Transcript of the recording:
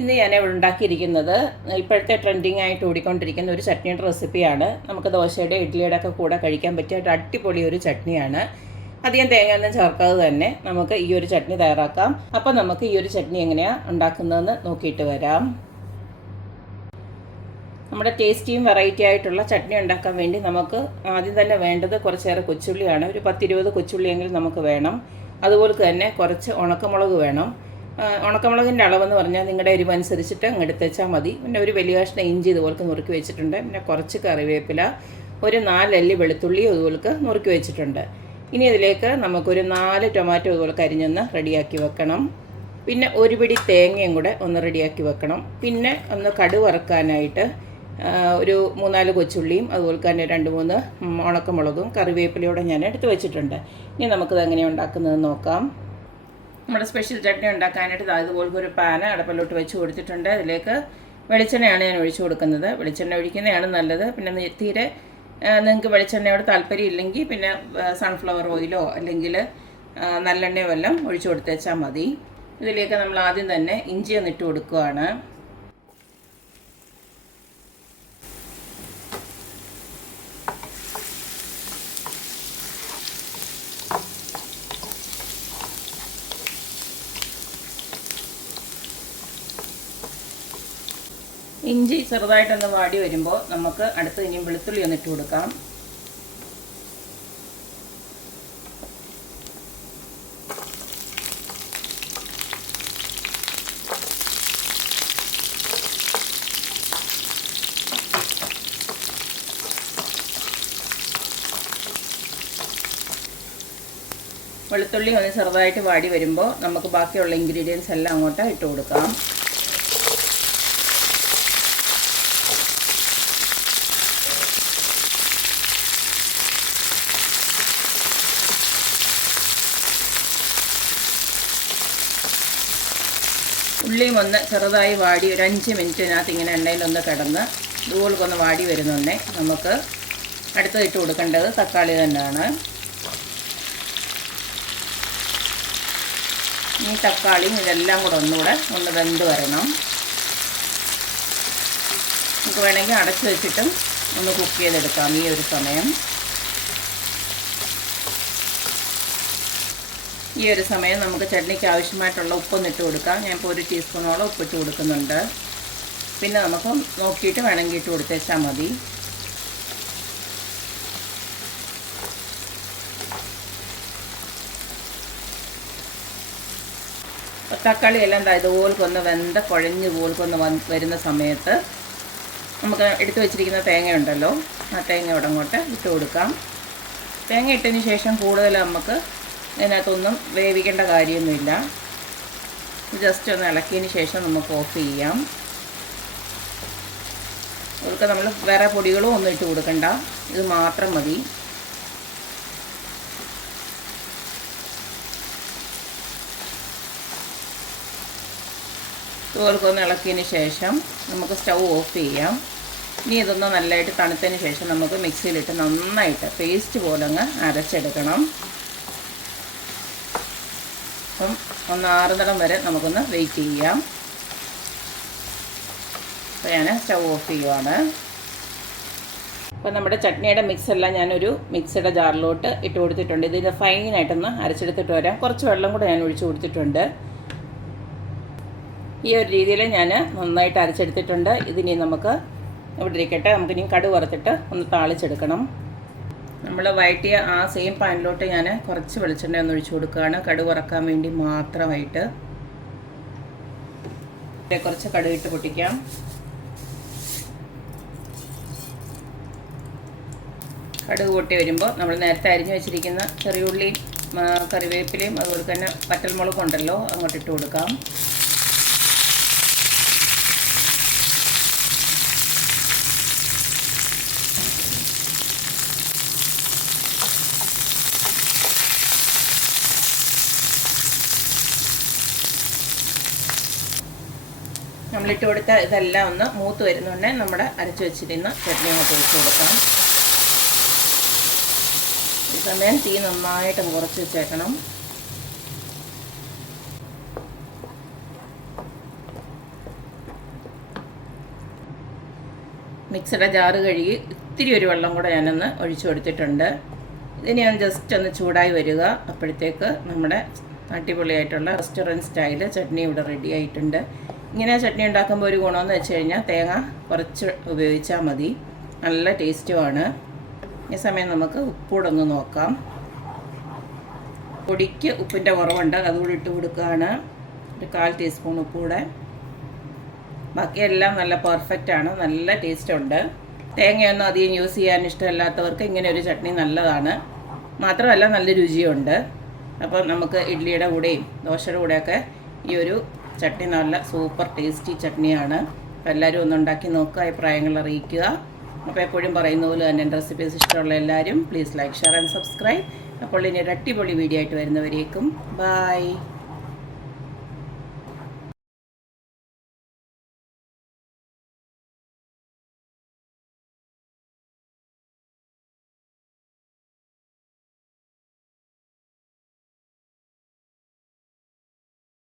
ഇന്ന് ഞാൻ ഇവിടെ ഉണ്ടാക്കിയിരിക്കുന്നത് ഇപ്പോഴത്തെ ട്രെൻഡിങ് ആയിട്ട് ഓടിക്കൊണ്ടിരിക്കുന്ന ഒരു ചട്നിയുടെ റെസിപ്പിയാണ് നമുക്ക് ദോശയുടെ ഇഡ്ഡലിയുടെ ഒക്കെ കൂടെ കഴിക്കാൻ പറ്റിയ ഒരു അടിപൊളി ഒരു ചട്നിയാണ്. അധികം തേങ്ങയൊന്നും ചേർക്കാതെ തന്നെ നമുക്ക് ഈ ഒരു ചട്നി തയ്യാറാക്കാം. അപ്പോൾ നമുക്ക് ഈ ഒരു ചട്നി എങ്ങനെയാണ് ഉണ്ടാക്കുന്നതെന്ന് നോക്കിയിട്ട് വരാം. നമ്മുടെ ടേസ്റ്റിയും വെറൈറ്റി ആയിട്ടുള്ള ചട്നി ഉണ്ടാക്കാൻ വേണ്ടി നമുക്ക് ആദ്യം തന്നെ വേണ്ടത് കുറച്ചേറെ കൊച്ചുള്ളിയാണ്. ഒരു പത്തിരുപത് കൊച്ചുള്ളിയെങ്കിലും നമുക്ക് വേണം. അതുപോലെ തന്നെ കുറച്ച് ഉണക്കമുളക് വേണം. ഉണക്കമുളകിന്റെ അളവെന്ന് പറഞ്ഞാൽ നിങ്ങളുടെ എരിവ് അനുസരിച്ചിട്ട് അങ്ങ് എടുത്ത് വെച്ചാൽ മതി. പിന്നെ ഒരു വലിയ കഷ്ണം ഇഞ്ചി ഇതുപോലക്ക് നുറുക്കി വെച്ചിട്ടുണ്ട്. പിന്നെ കുറച്ച് കറിവേപ്പില ഒരു നാലല്ലി വെളുത്തുള്ളി ഇതുപോലക്ക് നുറുക്കി വെച്ചിട്ടുണ്ട്. ഇനി ഇതിലേക്ക് നമുക്കൊരു നാല് ടൊമാറ്റോ ഇതുപോലെ കരിഞ്ഞൊന്ന് റെഡിയാക്കി വെക്കണം. പിന്നെ ഒരു പിടി തേങ്ങയും കൂടെ ഒന്ന് റെഡിയാക്കി വെക്കണം. പിന്നെ ഒന്ന് കടു വറക്കാനായിട്ട് ഒരു മൂന്നാൽ കൊച്ചുള്ളിയും അതുപോലെ തന്നെ രണ്ട് മൂന്ന് ഉണക്കമുളകും കറിവേപ്പിലയോടെ ഞാൻ എടുത്ത് വെച്ചിട്ടുണ്ട്. ഇനി നമുക്കിത് എങ്ങനെയാണ് ഉണ്ടാക്കുന്നത് നോക്കാം. നമ്മുടെ സ്പെഷ്യൽ ചട്നി ഉണ്ടാക്കാനായിട്ട് ഇതുപോലെ ഒരു പാന അടപ്പിലോട്ട് വെച്ച് കൊടുത്തിട്ടുണ്ട്. അതിലേക്ക് വെളിച്ചെണ്ണയാണ് ഞാൻ ഒഴിച്ചു കൊടുക്കുന്നത്. വെളിച്ചെണ്ണ ഒഴിക്കുന്നതാണ് നല്ലത്. പിന്നെ തീരെ നിങ്ങൾക്ക് വെളിച്ചെണ്ണയോട് താല്പര്യം ഇല്ലെങ്കിൽ പിന്നെ സൺഫ്ലവർ ഓയിലോ അല്ലെങ്കിൽ നല്ലെണ്ണയോ എല്ലാം ഒഴിച്ചു കൊടുത്തേച്ചാൽ മതി. ഇതിലേക്ക് നമ്മൾ ആദ്യം തന്നെ ഇഞ്ചി ഒന്ന് ഇട്ട് കൊടുക്കുകയാണ് ഇഞ്ചി ചെറുതായിട്ടൊന്ന് വാടി വരുമ്പോൾ നമുക്ക് അടുത്ത് ഇനിയും വെളുത്തുള്ളി ഒന്ന് ഇട്ട് കൊടുക്കാം. വെളുത്തുള്ളി ഒന്ന് ചെറുതായിട്ട് വാടി വരുമ്പോൾ നമുക്ക് ബാക്കിയുള്ള ഇൻഗ്രീഡിയൻസ് എല്ലാം അങ്ങോട്ട് ഇട്ട് കൊടുക്കാം. ഉള്ളിയും ഒന്ന് ചെറുതായി വാടി ഒരു അഞ്ച് മിനിറ്റിനകത്ത് ഇങ്ങനെ എണ്ണയിലൊന്ന് കിടന്ന് ഇതുപോലൊക്കെ വാടി വരുന്നുണ്ടേ നമുക്ക് അടുത്തത് ഇട്ട് കൊടുക്കേണ്ടത് തക്കാളി തന്നെയാണ്. ഈ തക്കാളിയും ഇതെല്ലാം കൂടെ ഒന്നുകൂടെ ഒന്ന് വെന്ത് വരണം. നമുക്ക് വേണമെങ്കിൽ അടച്ചു വെച്ചിട്ടും ഒന്ന് കുക്ക് ചെയ്തെടുക്കാം ഈ ഒരു സമയം. ഈ ഒരു സമയം നമുക്ക് ചട്നിക്ക് ആവശ്യമായിട്ടുള്ള ഉപ്പൊന്ന് ഇട്ട് കൊടുക്കാം. ഞാൻ ഇപ്പോൾ ഒരു ടീസ്പൂണോളം ഉപ്പിട്ട് കൊടുക്കുന്നുണ്ട്. പിന്നെ നമുക്ക് നോക്കിയിട്ട് വേണമെങ്കിൽ ഇട്ട് കൊടുത്തേച്ചാൽ മതി. തക്കാളി എല്ലാം ഇതുപോൽക്കൊന്ന് വെന്ത കുഴഞ്ഞ് പോൽക്കൊന്ന് വരുന്ന സമയത്ത് നമുക്ക് എടുത്തു വെച്ചിരിക്കുന്ന തേങ്ങയുണ്ടല്ലോ ആ തേങ്ങ ഇവിടെ അങ്ങോട്ട് ഇട്ട് കൊടുക്കാം. തേങ്ങ ഇട്ടതിന് ശേഷം കൂടുതൽ നമുക്ക് ഇതിനകത്തൊന്നും വേവിക്കേണ്ട കാര്യമൊന്നുമില്ല. ജസ്റ്റ് ഒന്ന് ഇളക്കിയതിന് ശേഷം നമുക്ക് ഓഫ് ചെയ്യാം. ഇവർക്ക് നമ്മൾ വേറെ പൊടികളും ഒന്നും ഇട്ട് കൊടുക്കണ്ട. ഇത് മാത്രം മതി. ഇവർക്കൊന്ന് ഇളക്കിയതിന് ശേഷം നമുക്ക് സ്റ്റൗ ഓഫ് ചെയ്യാം. ഇനി ഇതൊന്ന് നല്ലതായിട്ട് തണുത്തതിന് ശേഷം നമുക്ക് മിക്സിയിലിട്ട് നന്നായിട്ട് പേസ്റ്റ് പോലെ അങ്ങ് അരച്ചെടുക്കണം. അപ്പം ഒന്ന് ആറുന്നിടം വരെ നമുക്കൊന്ന് വെയിറ്റ് ചെയ്യാം. അപ്പോൾ ഞാൻ സ്റ്റൗ ഓഫ് ചെയ്യുവാണ്. അപ്പോൾ നമ്മുടെ ചട്നിയുടെ മിക്സ് എല്ലാം ഞാനൊരു മിക്സിയുടെ ജാറിലോട്ട് ഇട്ട് കൊടുത്തിട്ടുണ്ട്. ഇതിന്റെ ഫൈനായിട്ടൊന്ന് അരച്ചെടുത്തിട്ട് വരാം. കുറച്ച് വെള്ളം കൂടെ ഞാൻ ഒഴിച്ചു കൊടുത്തിട്ടുണ്ട്. ഈ ഒരു രീതിയിൽ ഞാൻ നന്നായിട്ട് അരച്ചെടുത്തിട്ടുണ്ട്. ഇതിനി നമുക്ക് ഇവിടെ ഇരിക്കട്ടെ. നമുക്കിനി കടുവറുത്തിട്ട് ഒന്ന് താളിച്ചെടുക്കണം. നമ്മൾ വഴറ്റിയ ആ സെയിം പാനിലോട്ട് ഞാൻ കുറച്ച് വെളിച്ചെണ്ണ ഒന്ന് ഒഴിച്ചു കൊടുക്കുകയാണ്. കടു കുറയ്ക്കാൻ വേണ്ടി മാത്രമായിട്ട്. കുറച്ച് കടുക് ഇട്ട് പൊട്ടിക്കാം. കടുക് പൊട്ടി വരുമ്പോൾ നമ്മൾ നേരത്തെ അരിഞ്ഞു വെച്ചിരിക്കുന്ന ചെറിയുള്ളിയും കറിവേപ്പിലയും അതുപോലെ തന്നെ പറ്റൽമുളകുണ്ടല്ലോ അങ്ങോട്ട് ഇട്ട് കൊടുക്കാം. നമ്മളിട്ട് കൊടുത്ത ഇതെല്ലാം ഒന്ന് മൂത്ത് വരുന്നുണ്ടെ നമ്മുടെ അരച്ച് വെച്ചിരുന്ന ചട്നി അങ്ങോട്ട് ഒഴിച്ച് കൊടുക്കാം. ഈ സമയം തീ നന്നായിട്ട് കുറച്ച് വെച്ചേക്കണം. മിക്സിയുടെ ജാറ് കഴുകി ഇത്തിരി ഒരു വെള്ളം കൂടെ ഞാനൊന്ന് ഒഴിച്ചു കൊടുത്തിട്ടുണ്ട്. ഇതിന് ഞാൻ ജസ്റ്റ് ഒന്ന് ചൂടായി വരിക. അപ്പോഴത്തേക്ക് നമ്മുടെ അടിപൊളിയായിട്ടുള്ള റെസ്റ്റോറന്റ് സ്റ്റൈൽ ചട്നി ഇവിടെ റെഡി ആയിട്ടുണ്ട്. ഇങ്ങനെ ചട്നി ഉണ്ടാക്കുമ്പോൾ ഒരു ഗുണമെന്ന് വെച്ച് കഴിഞ്ഞാൽ തേങ്ങ കുറച്ച് ഉപയോഗിച്ചാൽ മതി. നല്ല ടേസ്റ്റുമാണ് ഈ സമയം നമുക്ക് ഉപ്പൂടെ ഒന്ന് നോക്കാം. പൊടിക്ക് ഉപ്പിന്റെ കുറവുണ്ട് അതുകൂടി ഇട്ട് കൊടുക്കുകയാണ്. ഒരു കാൽ ടീസ്പൂൺ ഉപ്പൂടെ ബാക്കിയെല്ലാം നല്ല പെർഫെക്റ്റ് ആണ് നല്ല ടേസ്റ്റ് ഉണ്ട്. തേങ്ങയൊന്നും അധികം യൂസ് ചെയ്യാൻ ഇഷ്ടമല്ലാത്തവർക്ക് ഇങ്ങനെ ഒരു ചട്നി നല്ലതാണ്. മാത്രമല്ല നല്ല രുചിയുണ്ട്. അപ്പം നമുക്ക് ഇഡ്ഡലിയുടെ കൂടെയും ദോശയുടെ കൂടെയൊക്കെ ഈ ഒരു ചട്നി നല്ല സൂപ്പർ ടേസ്റ്റി ചട്നിയാണ്. അപ്പോൾ എല്ലാവരും ഒന്ന് ഉണ്ടാക്കി നോക്കുക അഭിപ്രായങ്ങൾ അറിയിക്കുക. അപ്പോൾ എപ്പോഴും പറയുന്ന പോലെ തന്നെ എന്റെ റെസിപ്പീസ് ഇഷ്ടമുള്ള എല്ലാവരും please like share and subscribe അപ്പോൾ ഇനി ഒരു അടിപൊളി വീഡിയോ ആയിട്ട് വരുന്നവരേക്കും. ബായ്